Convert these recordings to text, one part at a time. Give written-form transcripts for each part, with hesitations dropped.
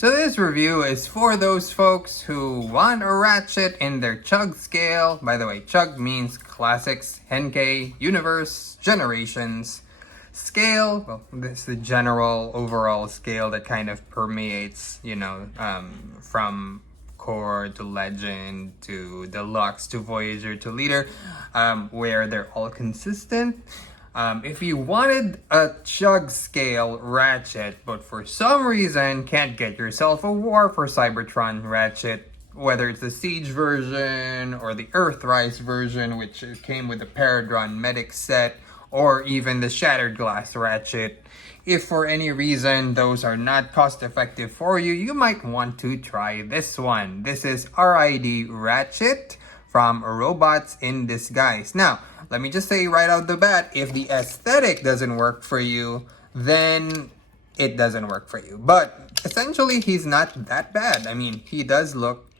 So this review is for those folks who want a ratchet in their CHUG scale. By the way, CHUG means Classics, Henkei, Universe, Generations. Scale, well, this is the general overall scale that kind of permeates, from Core to Legend to Deluxe to Voyager to Leader, where they're all consistent. If you wanted a CHUG scale ratchet, but for some reason can't get yourself a War for Cybertron ratchet, whether it's the Siege version or the Earthrise version, which came with the Paradron Medic set, or even the Shattered Glass ratchet, if for any reason those are not cost effective for you, you might want to try this one. This is RID Ratchet from Robots in Disguise. Now, let me just say right out the bat, if the aesthetic doesn't work for you, then it doesn't work for you. But essentially, he's not that bad. I mean, he does look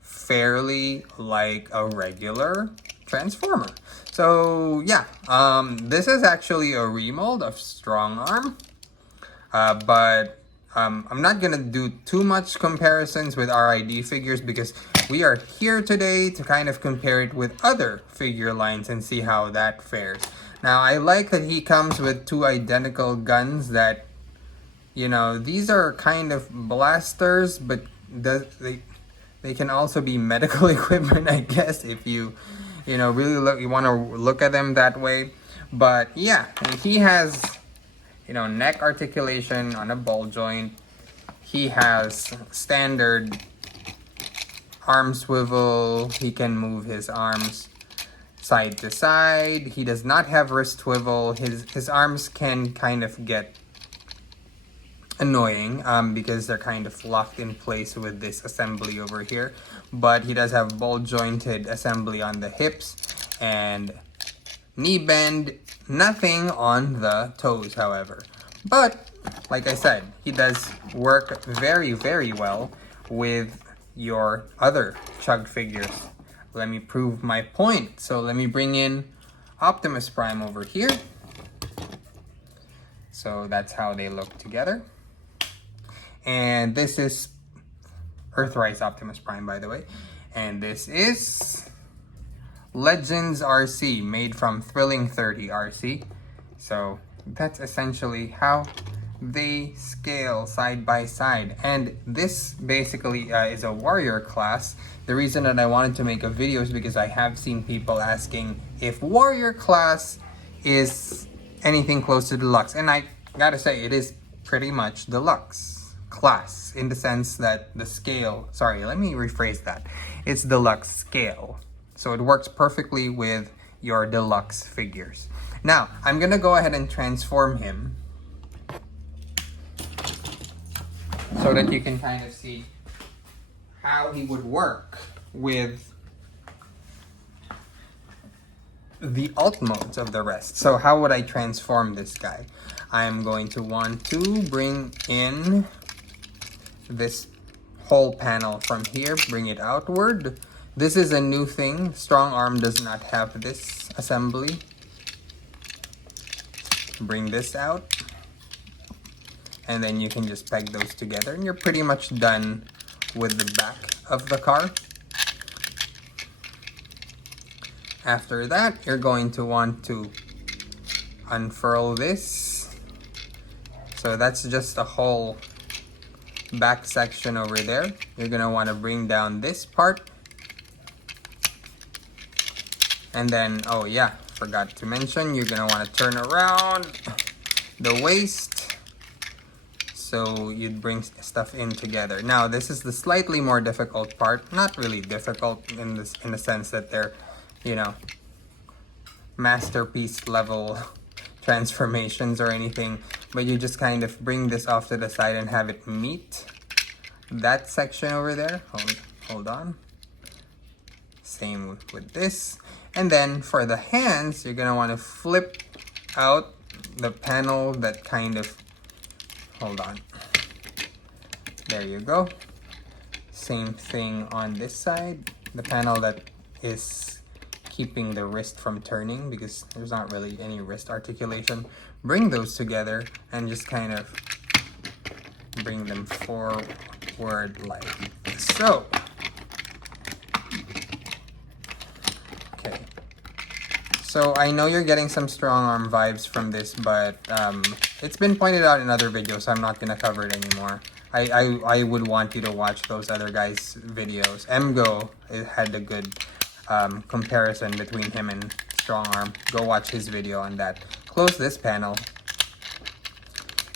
fairly like a regular Transformer. So yeah, this is actually a remold of Strong Arm, but I'm not gonna do too much comparisons with RID figures because we are here today to kind of compare it with other figure lines and see how that fares. Now, I like that he comes with two identical guns that, these are kind of blasters, but they can also be medical equipment, I guess, if you really want to look at them that way. But yeah, he has, neck articulation on a ball joint. He has standard arm swivel. He can move his arms side to side. He does not have wrist swivel. His arms can kind of get annoying because they're kind of locked in place with this assembly over here, but he does have ball jointed assembly on the hips and knee bend, nothing on the toes, however. But like I said, he does work very, very well with your other CHUG figures. Let me prove my point. So let me bring in Optimus Prime over here. So that's how they look together. And this is Earthrise Optimus Prime, by the way. And this is Legends RC, made from Thrilling 30 RC. So that's essentially how they scale side by side. And this basically is a warrior class. The reason that I wanted to make a video is because I have seen people asking if warrior class is anything close to deluxe. And I gotta say, it is pretty much deluxe class in the sense that the scale, sorry, let me rephrase that. It's deluxe scale. So it works perfectly with your deluxe figures. Now, I'm gonna go ahead and transform him so that you can kind of see how he would work with the alt modes of the rest. So how would I transform this guy? I'm going to want to bring in this whole panel from here, bring it outward. This is a new thing. Strong Arm does not have this assembly. Bring this out. And then you can just peg those together and you're pretty much done with the back of the car. After that, you're going to want to unfurl this. So that's just a whole back section over there. You're gonna want to bring down this part. And then, oh yeah, forgot to mention, you're gonna want to turn around the waist. So you'd bring stuff in together. Now, this is the slightly more difficult part. Not really difficult in the sense that they're, masterpiece level transformations or anything, but you just kind of bring this off to the side and have it meet that section over there. Hold on. Same with this. And then for the hands, you're gonna want to flip out the panel that kind of, hold on. There you go. Same thing on this side. The panel that is keeping the wrist from turning because there's not really any wrist articulation. Bring those together and just kind of bring them forward outward like so. Okay. So I know you're getting some strong arm vibes from this, but it's been pointed out in other videos, so I'm not gonna cover it anymore. I would want you to watch those other guys' videos. MGO had a good comparison between him and strong arm. Go watch his video on that. Close this panel.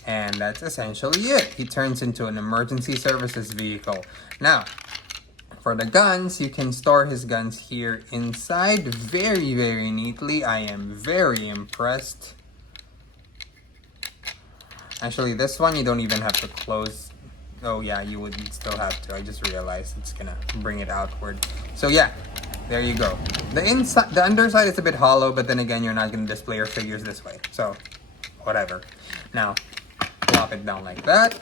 And that's essentially it. He turns into an emergency services vehicle. Now, for the guns, you can store his guns here inside very, very neatly. I am very impressed. Actually, this one you don't even have to close. Oh yeah, you would still have to. I just realized it's gonna bring it outward. So yeah, there you go. The underside is a bit hollow, but then again, you're not gonna display your figures this way. So, whatever. Now, plop it down like that.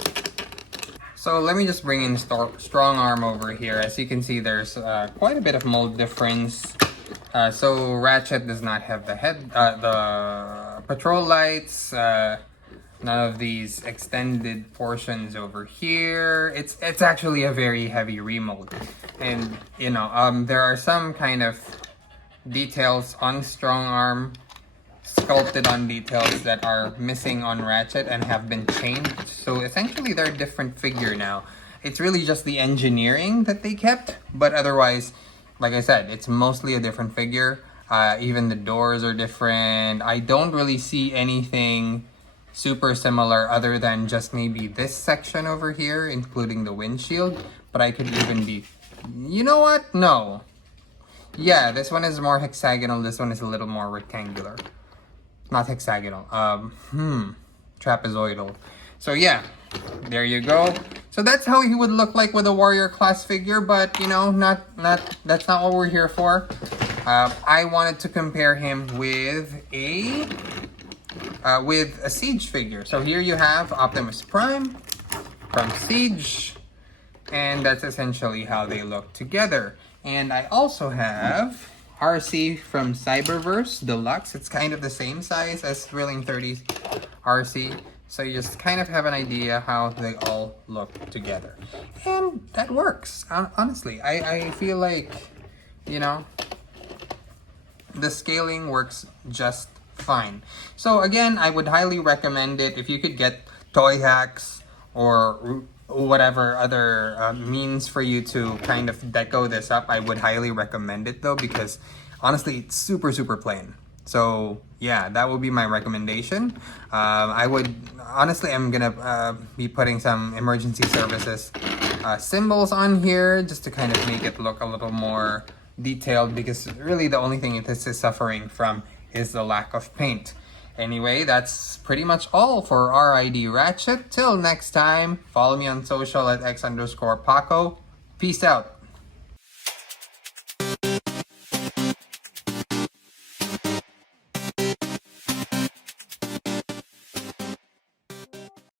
So let me just bring in strong arm over here. As you can see, there's quite a bit of mold difference. So Ratchet does not have the the patrol lights. None of these extended portions over here. It's actually a very heavy remold, and you know there are some kind of details on strong arm, sculpted on details that are missing on Ratchet and have been changed. So essentially they're a different figure now. It's really just the engineering that they kept, but otherwise, like I said, it's mostly a different figure. Even the doors are different. I don't really see anything super similar other than just maybe this section over here, including the windshield. But I could even be, you know what? No. Yeah, this one is more hexagonal. This one is a little more rectangular. Not hexagonal. Trapezoidal. So yeah, there you go. So that's how he would look like with a warrior class figure, but you know, that's not what we're here for. I wanted to compare him with a Siege figure. So here you have Optimus Prime from Siege, and that's essentially how they look together. And I also have RC from Cyberverse Deluxe. It's kind of the same size as Thrilling 30 RC. So you just kind of have an idea how they all look together. And that works. Honestly, I feel like, you know, the scaling works just fine. So again, I would highly recommend it. If you could get toy hacks or whatever other means for you to kind of deco this up, I would highly recommend it though, because honestly, it's super, super plain. So yeah, that would be my recommendation. I would, honestly, I'm gonna be putting some emergency services symbols on here just to kind of make it look a little more detailed, because really the only thing this is suffering from is the lack of paint. Anyway, that's pretty much all for RID Ratchet. Till next time, follow me on social at x_Paco. Peace out.